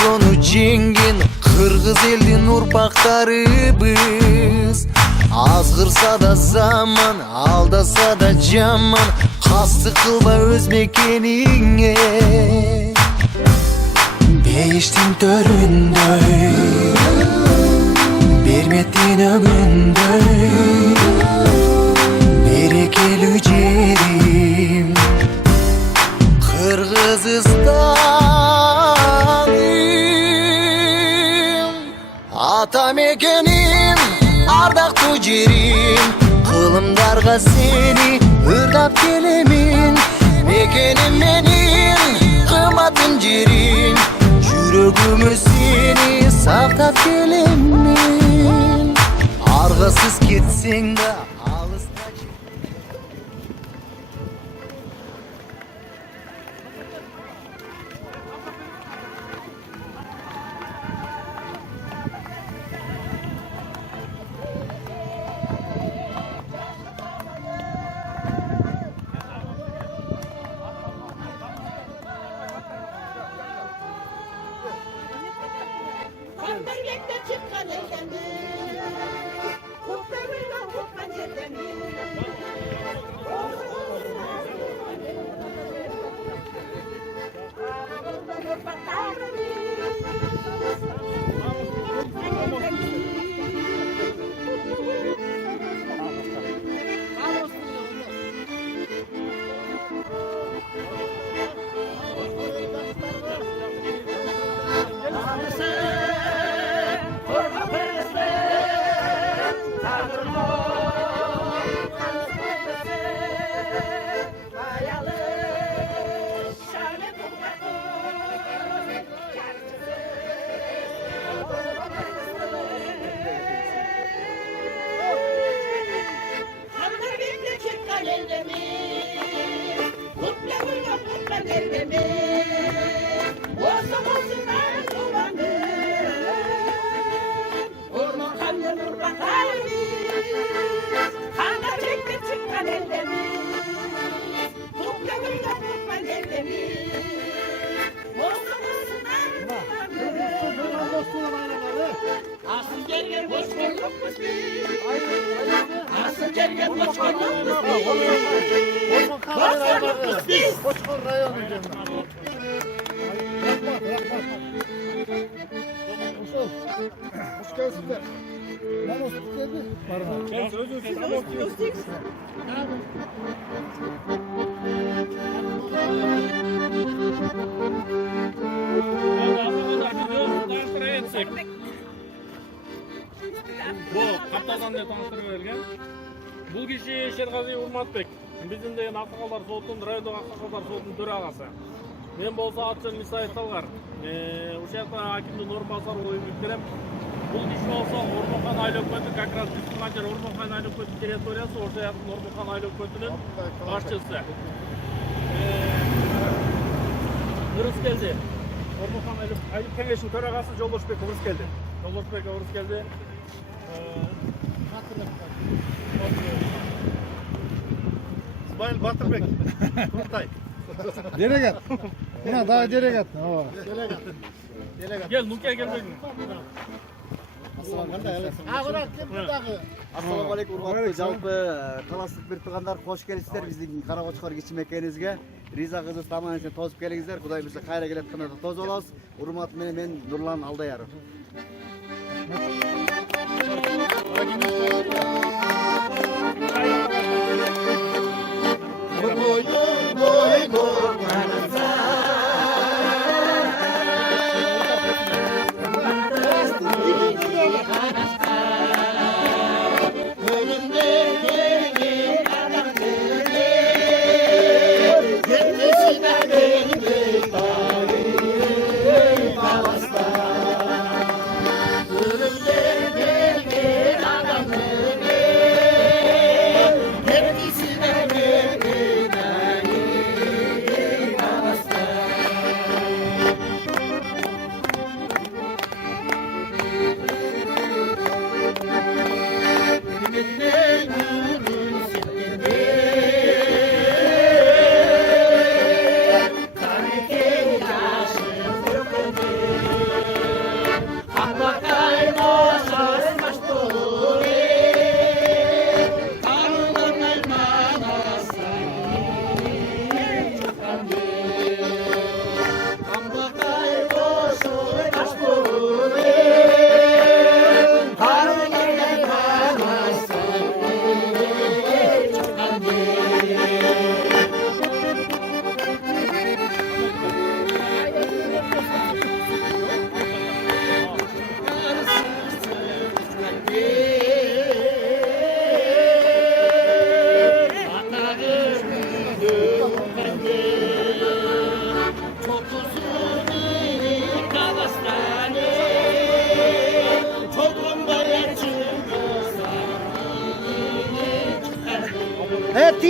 жonu жеңген кыргыз элдин урпактарыбыз. Азгырса да заман, алдаса да жаман, кастык кылба өз мекениңе. Бейиштин төрүндөй, берметтин өгүндөй, берекелүү жерим Кыргызстаным. Ата мекеним, ардактуу жерим, кылымдарга сени ырдап келемин. Мекеним менин, кымбатым жерим, жүрөгүмө сени сактап келемин. Аргасыз кетсең да алыста Birlikte çıkan eylemi, kurtarıyla kurban edemi. Asıl gelgen boş koydukmuş biz. Asıl gelgen boş koydukmuş biz. Boş koydukmuş biz. Koçkol rayonu diyorum. Hoş geldinler. Namus geldi. Ben sözünüzü Bu Kaptazan diye tanıştırып берген. Бұл киши Шерғазиев Урматбек. Биздин деген Аксакалдар сотунун, райондогу Аксакалдар сотунун төрагасы. Мен болсо Атжан Мисаев Талгар. Ушул жакта акимдин орун басары болуп эмгектенем. Бұл киши болсо Ормонхан айыл өкмөтү, как раз Бишкулманжар Ормонхан айыл өкмөтү территориясы, ошол жактын Ормонхан айыл өкмөтүнүн башчысы. Урус келди. Ормонхан айыл кеңешинин төрагасы Жолдошбек урус келди. Жолдошбек урус келди. İsmail Batırбек. Kurtay. Delegat. Yine daha delegat. Delegat. Gel, Nukiye gelmedin. Assalamu alaikum урматтуу жалпы каластык бир туугандар кош келипсиздер биздин Кара Кочкор кичи мекенибизге. Риза кызы таманын тозуп келиңиздер. Кудай буйрса кайра келатканда да тозуп алабыз. Урмат менен мен Нурлан Алдаяров. Ölümden gelgen adam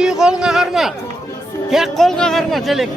iyi koluna karma. Tek koluna karma Çelik.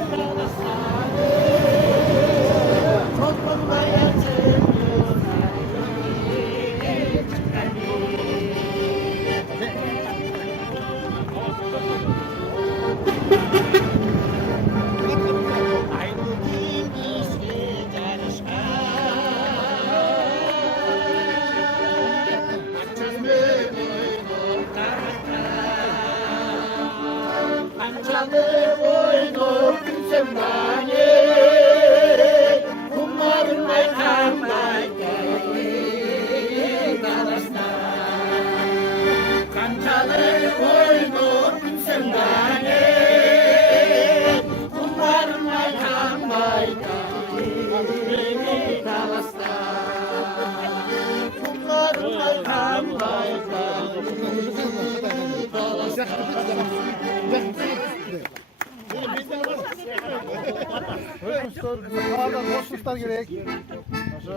Koşmuşlar gerek. Şu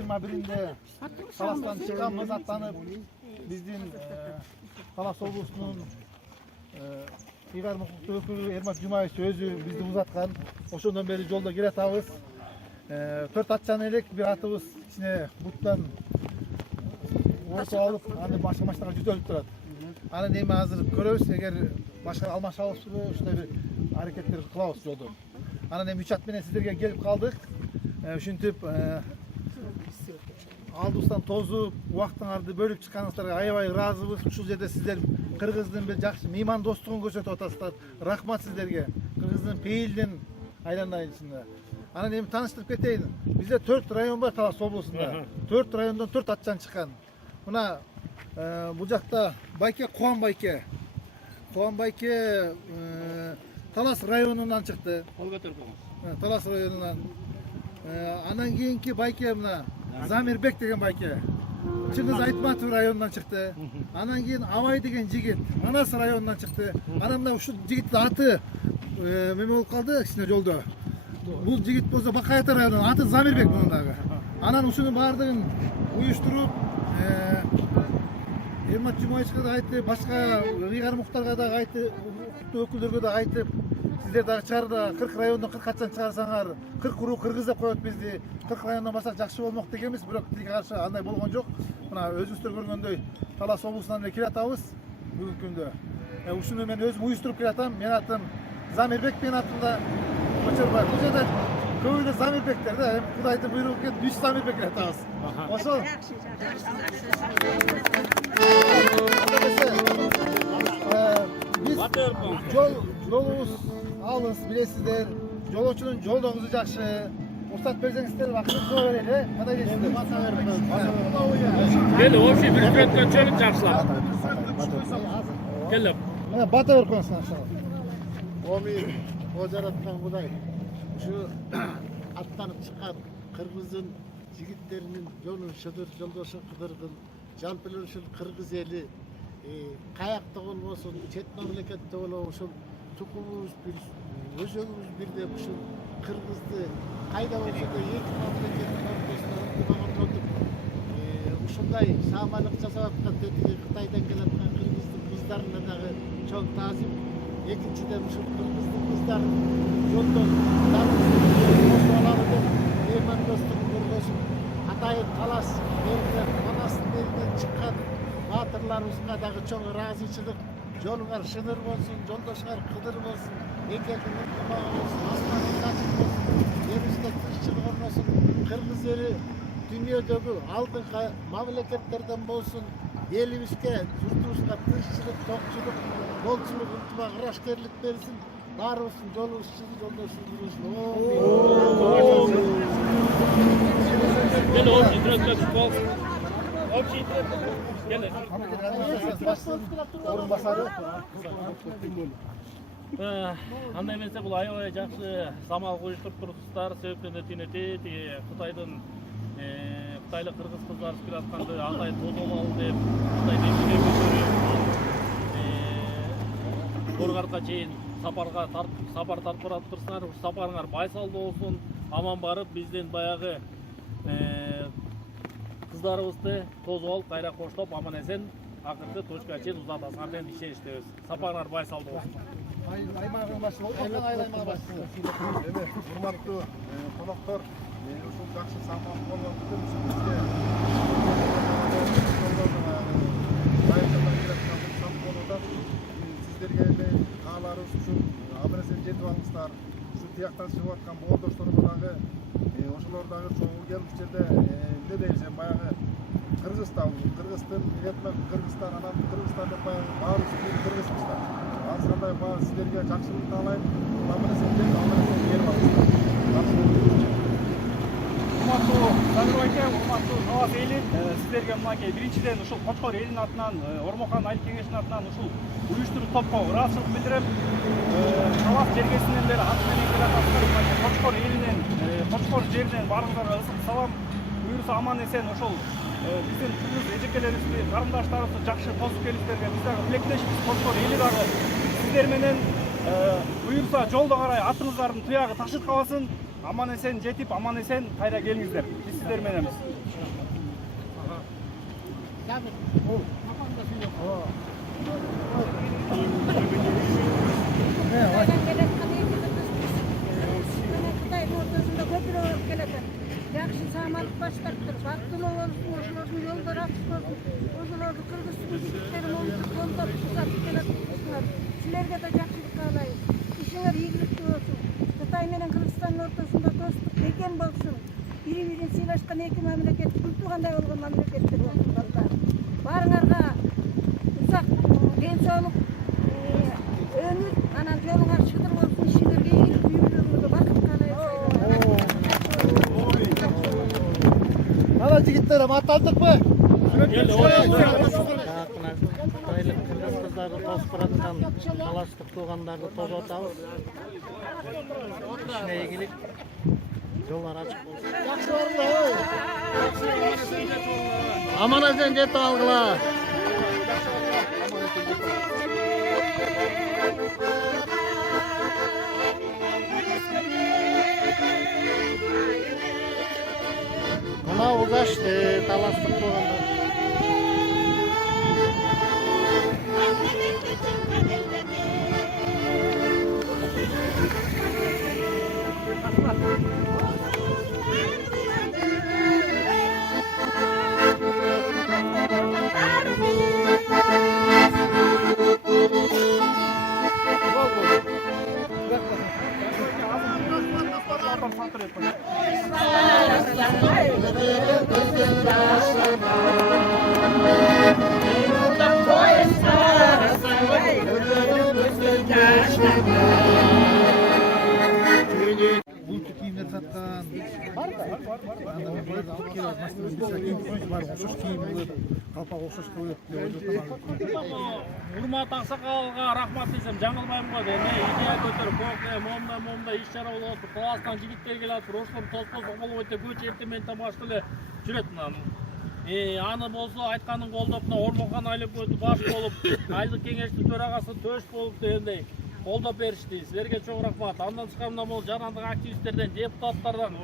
21'inde Talas'tan çıkanımız atlanıp bizden Talas Oblusu'nun İver Mukuklu Ökülü Ermat Cumay sözü bizde uzatkan. Oşundan beri yolda gire atağız. 4 atçan elek bir atığız içine buttan orta alıp başka maçlara cüt ölüp durad. Ana neyme hazır görüyoruz eğer başka almaş alıp şunday bir hareketler kılavuz yolda. Ana neyme 3 at mene sizlerge gelip kaldık. Şuntip aldığımızdan tozu uaqtın ardı bölüp çıkanızlarga aябай razыбыз. Ушул жерде sizler Kırgızdın bir жақсы мейман достығын көрсөтүп атасыздар. Рахмат сіздерге. Кыргыздын пейилдин айланайын ичинде. Анан эми тааныштырып кетейин. Бизде 4 район бар Талас облусунда. 4 райондон 4 атчан чыккан. Мына бул жакта Байке Кубан Байке. Кубан Байке Талас районунан чыкты. Талас районунан. Анан кийинки Байке мына Замирбек деген Байке. Чыңгыз Айтматов районунан чыкты. Анан кийин Абай деген жигит Манас районунан чыкты. Анан мына ушул жигиттин аты неме болуп калды кичине жолдо. Бул жигит болсо Бакайата районунун аты Замирбек мунун дагы. Анан ушунун баардыгын уюштуруп Эрмат Жумаевичке да айтып, башка Ыйгар Муктарга да айтып, укуктуу өкүлдөргө да айтып, сиздер дагы чыгарда 40 райондон 40 атчан чыгарсаңар, 40 уруу кыргыз деп коет бизди. 40 райондон барсак жакшы болмок дегенбиз, бирок тиги каршы андай болгон жок. Мына өзүңүздөр көргөндөй Талас облусунан эле келатабыз бүгүнкү күндө. Ушуну мен өзүм уюштуруп келатам. Менин атым Замирбек, менин атымда Көчөрбаев. Бул жерде көбү эле Замирбектер да, эми Кудайдын буйругу келип 3 Замирбек келатабыз. Ошол. Biz yolumuz alınız bilesizler. Yolçunun yolduğunuzu jakşı. Ruhsat bersеңиздер вакытын көп берели. Кандай дейсиздер? Келе, вообще bir ücretten çölük jakşılap. Келе. Мына бата берип коюңуз ашыга. Оми о жараткан Кудай ушу аттанып чыккан кыргыздын жигиттеринин жолун Шыдыр Жолдошов кыдыргын жалпы эле ушул кыргыз эли каякта болбосун чет мамлекетте болобу ушул тукумубуз бир өзөгүбүз бир деп ушул кыргызды кайда болсо да эки мамлекеттин ортосуна ынтымагын отуп ушундай саамайлык жасап аткан тетиги Кытайдан келаткан кыргыздын кыздарына дагы чоң таазим. Экинчиден ушул кыргыздын кыздары жолдон косуп алалы деп меймандостугун көргөзүп атайын Талас элинен Манастын элинен чыккан баатырларыбызга дагы чоң ыраазычылык. Жолуңар шыныр болсун, жолдошуңар кыдыр болсун, эки элдин ынтымагы болсун, асманыңыз ачык болсун, элибизде тынччылык орносун. Кыргыз эли дүйнөдөгү алдыңкы мамлекеттерден болсун, элибизге, журтубузга тынччылык, токчулук, болчулук, ынтымак, ырашкерлик берсин. Баарыбыздын жолубуз чын, жолдошубуз Келе, общий ücretten çıkıp alsın. Общий ücretten. Келе. Орунбасары. Андай эмесе бул аябай жакшы самал коюштуруп турупсуздар. Себептен тинете Кытайдын Кытайлык кыргыз кыздары келип атканды атайын тозолалы деп Кытай демишке Боргарга чейин сапар тартып барып турсаңар, сапарыңар байсалдуу болсун, аман барып бизден баягы кыздарыбызды тозуп алып кайра коштоп аман эсен акыркы точкага чейин узатасыз. Антен ишеничтебиз. Сапарыңар байсалдуу болсун. Аймагың башчысы, Ормокан айыл аймагы башчысы. Эме, урматтуу коноктор, ушул жакшы самал болгон бизге сиздерге кааларыбыз ушул аман-эсен жетип алыңыздар. Ушул тияктан чыгып аткан боолдошторго дагы ошолор дагы чогуу келип ушул жерде эмне дейбиз, баягы Кыргызстан, Кыргызстан, анан Кыргызстан деп баягы баарыбыз кыргызбыздар. Ансандай баягы сиздерге жакшылык каалайм. Аман-эсен берип алыңыздар. Урматтуу Садыр байке, урматтуу Талас эли, сиздерге мынакей биринчиден ушул Кочкор элинин атынан, Ормокан айыл кеңешинин атынан ушул уюштуруу топко ыраазычылык билдирем. Талас жергесинен бери аты менен келатасыздар. Мынакей Кочкор элинен, Кочкор жеринен баарыңыздарга ысык салам. Буюрса аман эсен ошол биздин кыргыз эжекелерибизди, карындаштарыбызды жакшы тосуп келиңиздерге биз дагы тилектешпиз. Кочкор эли дагы сиздер менен буюрса жолдо карай атыңыздардын туягы ташып калбасын. Аман эсен жетип, аман эсен кайра келиңиздер. Биз сиздер мененбиз. Кытайдын ортосунда көпүрөөк келатат. Жакшы саамалык баштаптыр. Бактылуу болсун, ошолордун жолдору ачык болсун. Ошолорду кыргыз жигиттери момунтуп колдоп узатып келатсыңар. Силерге да жакшылык каалайбыз. Ишиңер ийгиликтүү болсун. Кытай менен Кыргызстандын ортосунда достук мекен болсун. Бири-бирин сыйлашкан эки мамлекет күн туугандай болгон мамлекеттер болсун балдар. Баарыңарга узак ден соолук, өмүр, анан жолуңар чыдыр болсун. Ишиңерге ийгилик, үй-бүлөңөргө бакыт каалайбыз. Ана жигиттер аттандыкпы? Кытайлык кыргыз кыздарды тосуп бараткан талаштык туугандарды тозотабыз. Ишине ийгилик, жолдор ачык болсун. Жакшы барыңдар. Аман эсен жетип алгыла. Мына узашты талаштык туугандар. Улчу кийимдер саткан. Окшош кийим болот, калпак окшош болот деп ойлоп атам. Урмат аксакалга рахмат десем жаңылбайм го деп. Идея көтөрүп, момда иш чара болуп атып, Таластан жигиттер келип атып, ошолор тоспос болуп атып, көч эртемен башкы эле жүрөт мына. Аны болсо айтканын колдоп, Ормокан айыл өкмөтү баш болуп, айылдык кеңештин төрагасы төш болуп дегендей колдоп беришти. Силерге чоң рахмат. Андан тышкары бул жарандык активисттерден, депутаттардан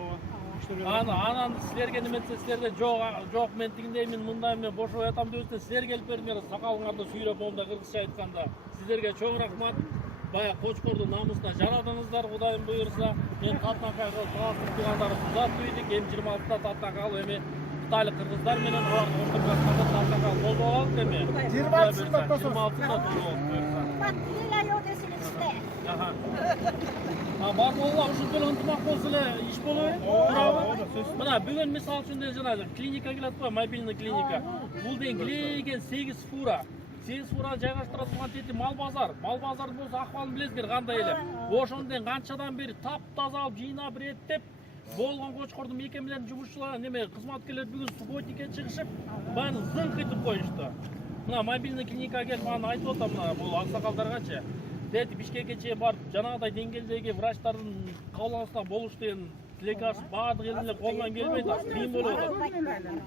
анан силерге неме десе, силерде жок мен тигиндеймин, мындаймын, бошоп атам дебесин, силер келип бериңер, сакалыңарды сүйрөп, монда кыргызча айтканда. Силерге чоң рахмат. Бая Кочкордун намысына жарадыңыздар, Кудайым буйрса. Мен Татнакай талаштык туугандарыбыз узат үйдүк, М-26-да Татнакай эми Кытайлык кыргыздар менен алар ортургашканда Татнакай болуп алат эми. 26-сында тосоң. 26-да буйрса. Аха. Барлығы ушунчалык ынтымак болсо эле иш болобу? Туурабы? Мына бүгүн мисалы үчүн жана клиника келет го, мобильный клиника. Бул деген килеген 8 фура. 8 фура жайгаштырылган тети мал базар. Мал базар болсо акыбалын билесиздер кандай эле. Ошондон канчадан бери таптаза алып, жыйнап иреттеп болгон Кочкордун мекемелеринин жумушчулары неме кызматкерлер бүгүн субботникке чыгышып, баарын зыңк этип коюшту. Мына мобильный клиника келип аны айтып атам, мына бул аксакалдаргачы. Дети Бишкекке чейин барып, жанагыдай деңгээлдеги врачтардын кабылгасында болуш деген лекарь баардык эле колунан келбейт, кыйын болуп атат.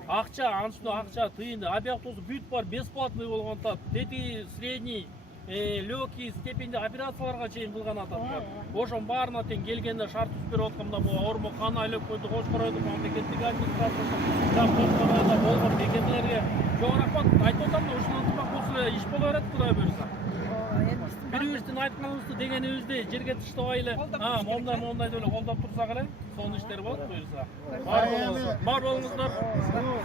Акча, анын үстүнө акча тыйын, авиатосу бүт бар, бесплатный болгондон тети средний, легкий степенде операцияларга чейин кылган атат бар. Ошонун баарына тең келгенде шарт түзүп берип атканда бул Ормокан айыл өкмөтү, Кочкор райондук мамлекеттик администрациясы, Кочкор районунда болгон мекемелерге Чоң рахмат. Айтып атам да ушул ынтымак болсо эле иш боло берет, Кудай буйрса. Бирибиздин айтканыбызды дегенибизди жерге таштабай эле, момундай деп эле колдоп турсак эле, сонун иштер болот буйрса. Бар болуңуздар.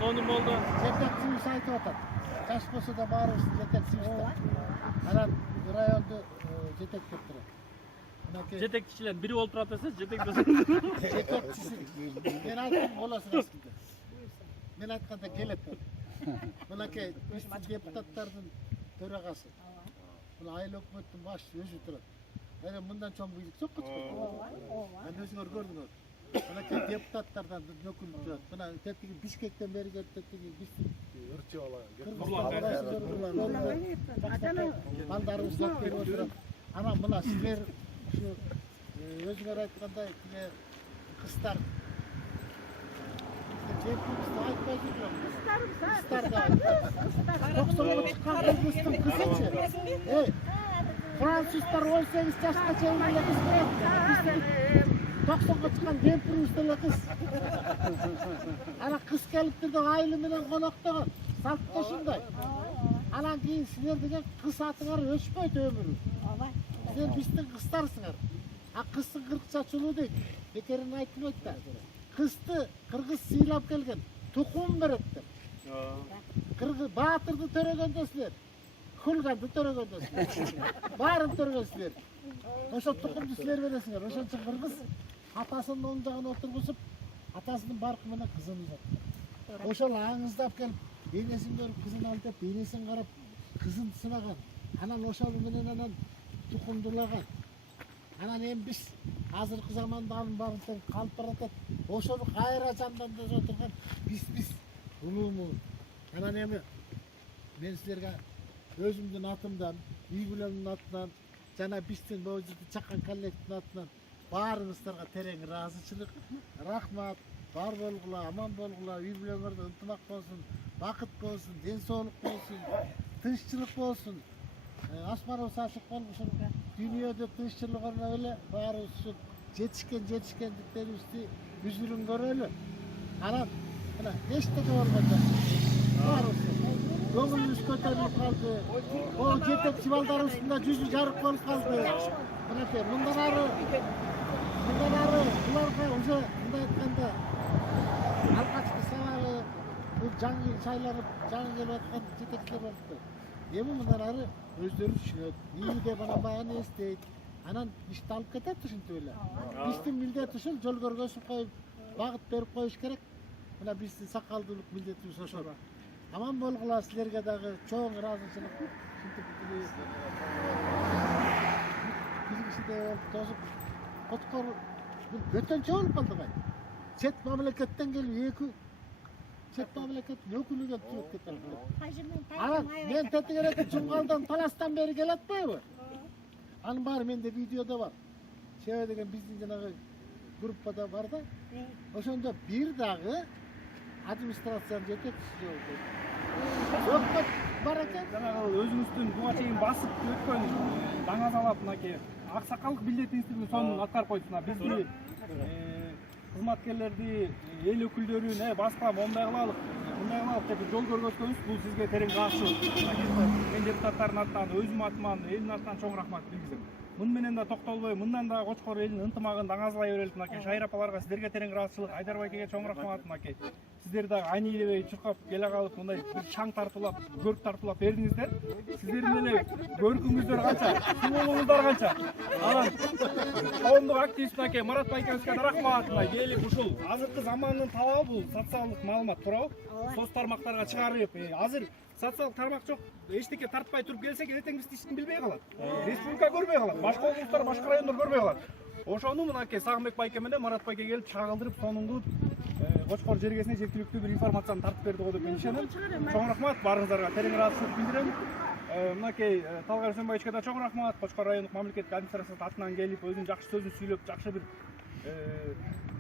Сонун болду. Жетекчибиз айтып атат. Жаш болсо да баарыбыз жетекчибиз да. Анан районду жетектеп турат. Мынакей Жетекчилер бири болуп турат десе, жетектесе. жетекчиси. Мен айттым болосун астында. Мен айтканда келет. Мынакей биздин депутаттардын төрагасы. Мына айыл өкмөттүн башчысы өзү турат. Эне мындан чоң бийлик жок кычкырып. Мен өзүңөр көрдүңөр. Мынакей депутаттардан өкүл турат. Мына тетиги Бишкектен бери келип тетиги биздин балдарыбыз жок берип отурат. Анан мына силер ушу өзүңөр айткандай кыздар жеткиликти айтпай жүргөн. Токсонго чыккан кыргыздын кызычы. Француздар 18 жашка чейин эле кыз көрөт. 90га чыккан кемпирибиз деле кыз. Ана кыз келиптир деп айылы менен коноктогон. Салт да ушундай. Анан кийин силер деген кыз атыңар өчпөйт өмүрү. Силер биздин кыздарсыңар. А кыздын кыргызча чулуу дейт. Бекерин айтылбайт да. Кызды кыргыз сыйлап келген, тукум берет деп. Кыргыз баатырды төрөгөндө силер, хулганды төрөгөндө силер. Баарын төрөгөн силер. Ошо тукумду силер бересиңер. Ошон үчүн кыргыз атасынын оң жагына отургузуп, атасынын баркы менен кызын уйнатат. Ошол аңыздап келип, энесин көрүп кызын ал деп, энесин карап кызын сынаган. Анан ошол менен анан тукумдулаган. Анан эми биз азыркы заманда анын баарын тең калып баратат. Ошону кайра жандандырып отурган биз улууму. Анан эми мен силерге өзүмдүн атымдан, үй бүлөмдүн атынан жана биздин могу жерде чакан коллективдин атынан баарыңыздарга терең ыраазычылык, рахмат. Бар болгула, аман болгула, үй бүлөңөрдө ынтымак болсун, бакыт болсун, ден соолук болсун, тынччылык болсун. Асманыбыз ачык болушун, дүйнөдө тынччылык орноп эле баарыбыз ушул жетишкендиктерибизди үзүрүн көрөлү. Анан мына эчтеке болгон жок. Баарыбыз көңүлүбүз көтөрүлүп калды. Могу жетекчи балдарыбыздын да жүзү жарык болуп калды. Мынакей мындан ары буларга уже мындай айтканда алгачкы сабагы бул жаңы шайланып, жаңы келип аткан жетекчилер болупту. Эми мындан ары өздөрү түшүнөт. Ийи деп анан баягы эстейт. Анан ишти алып кетет ушинтип эле. Биздин милдет ушул жол көргөзүп коюп, багыт берип коюш керек. Мына биздин сакалдуулук милдетибиз ошол. Аман болгула, силерге дагы чоң ыраазычылык. Ушинтип бир кишидей болуп тосуп, Кочкор бир бөтөнчө болуп калды гай. Чет мамлекеттен келип чет мамлекеттин өкүлү келип туруп кетет. Анан мен тетигерет Жумгалдан Таластан бери келе атпайбы? Анын баары менде видеодо бар. Чебе деген биздин жанагы группада бар да. Ошондо бир дагы администрациянын жетекчиси болду. Бар экен. Жанагы өзүңүздүн буга чейин басып өткөн даңазалап мынакей аксакалдык милдетиңиздин сонун аткарып койдуңуз. Бизди кызматкерлерди, эл өкүлдөрүн, башка мындай кылалык деп жол көргөзгөнүз бул сизге терең ыраазычылык. Мен депутаттардын атынан, өзүм атыман, элдин атынан чоң рахмат билгизем. Мун менен да токтолбой, мындан да Кочкор элинин ынтымагын даңазалай берелик. Мынакей Шайыр апаларга сиздерге терең ыраазычылык, Айдар байкеге чоң рахмат. Мынакей сиздер дагы айнелебей чуркап келе калып, мындай бир шаң тартуулап, көрк тартуулап бердиңиздер. Сиздердин эле көркүңүздөр канча, сүйгөнүңүздөр канча. Анан коомдук активист мынакей Марат байкебизге да рахмат. Келип ушул азыркы замандын талабы бул социалдык маалымат, туурабы? Соц тармактарга чыгарып, азыр социалдык тармак жок, эчтеке тартпай туруп келсек, эртең биз эчтеке билбей калат. Республика көрбөй калат, башка облустар, башка райондор көрбөй калат. Ошону мынакей Сагынбек байке менен Марат байке келип чагылдырып, сонун кылып, Кочкор жергесине жеткиликтүү бир информацияны тартып берди го деп мен ишенем. Чоң рахмат, баарыңыздарга терең ыраазычылык билдирем. Мынакей Талгар Үсөнбаевичке да чоң рахмат, Кочкор райондук мамлекеттик администрация атынан келип, өзүнүн жакшы сөзүн сүйлөп, жакшы бир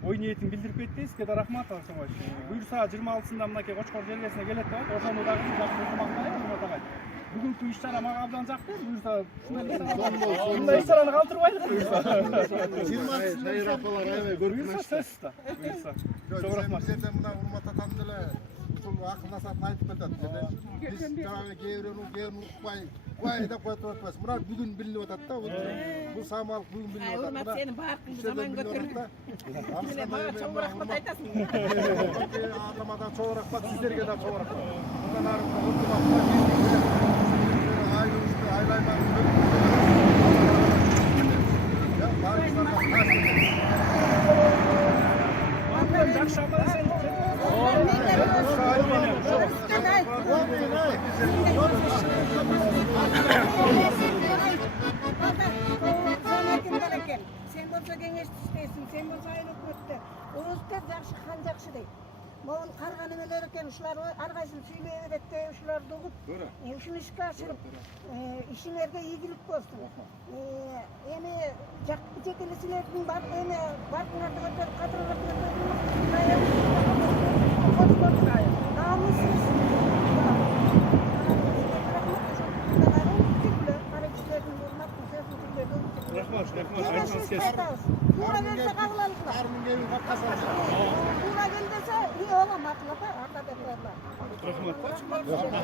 ой ниетин билдирип кетти. Сизге да рахмат, Үсөнбаевич. Буюрса 26-сында мынакей Кочкор жергесине келет деп, ошону дагы жакшы ынтымактайбыз. Бүгүнкү иш-чара мага абдан жакты. Буюрса ушундай иш-чараны калтырбайлык. Буюрса 20 Шайыр апалар аябай көргүнчү. Буюрса. Чоң рахмат. Мына урмат атам деле ушул акылдашатын айтып кетет. Биз жанагы кээбирөөнүн укпай, "Вай" деп коюп атпайбыз. Мына бүгүн билинип атат да. Бул самалык бүгүн билинип атат. Урмат, сени баркыңды заман көтөрдү. Мына мага чоң рахмат айтасың. Атамадан чоң рахмат, сиздерге да чоң рахмат. Мындан ары айлыбызды айлайман. Жакшы аман эсен. Sen bolsa kеңешти иштейсиң, sen bolsa айыл өкмөттө. Өзүктөр жакшы, хан жакшы дейт. Могун карган эмелер экен, ушулар ар кайсын сүйлөй берет де, ушуларды угуп, ушуну ишке ашырып, ишиңерге ийгилик болсун. Эми жекеле силердин эми баркыңарды көтөрүп, катырыңарды көтөрүп, намысыз. Рахмат, айтсаңыз келсин. Тура келсе кабыл алгыла. Тура келбесе, ооба макул апа, ата деп койлар. Рахмат.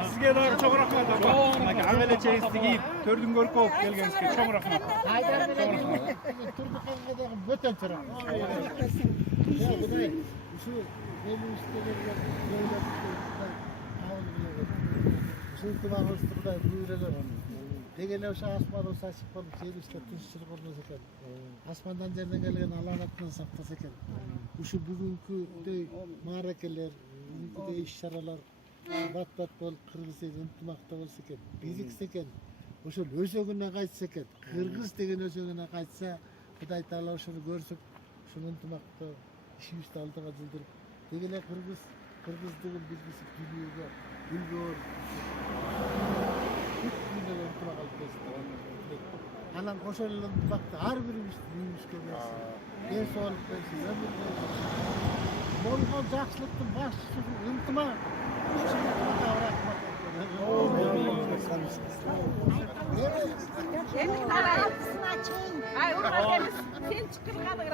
Сизге дагы чоң рахмат апа. Ак элечегиңизди кийип, төрдүн көркү болуп келгениңизге чоң рахмат. Турдуканга дагы бөтөн чырак. Ушу элибиздеги ушинтибагыбызды Кудай буйраган. Дегеле ошо асман сачып калып, жерибизде тынччылык орнос экен. Асмандан жерден келген алаанаттан сактаса экен. Ушу бүгүнкүдөй мааракелер, бүгүнкүдөй иш-чаралар бат-бат болуп кыргыз эл ынтымакта болсо экен, бириксе экен, ошол өзөгүнө кайтса экен, кыргыз деген өзөгүнө кайтса, Кудай таала ошону көрсөк, ушул ынтымакта ишибизди алдыга жылдырып, дегеле кыргыздыгын билгиси дүйнөгө үлгү анан ошол эле ынтымакта ар бирибиз үйүбүзгө берсин. Ден соолук берсин, өмүр берсин. Болгон жакшылыктын башчысы ынтымак. Эми таралсына чейин. Ай, урмат эмес. Сен чыкырганы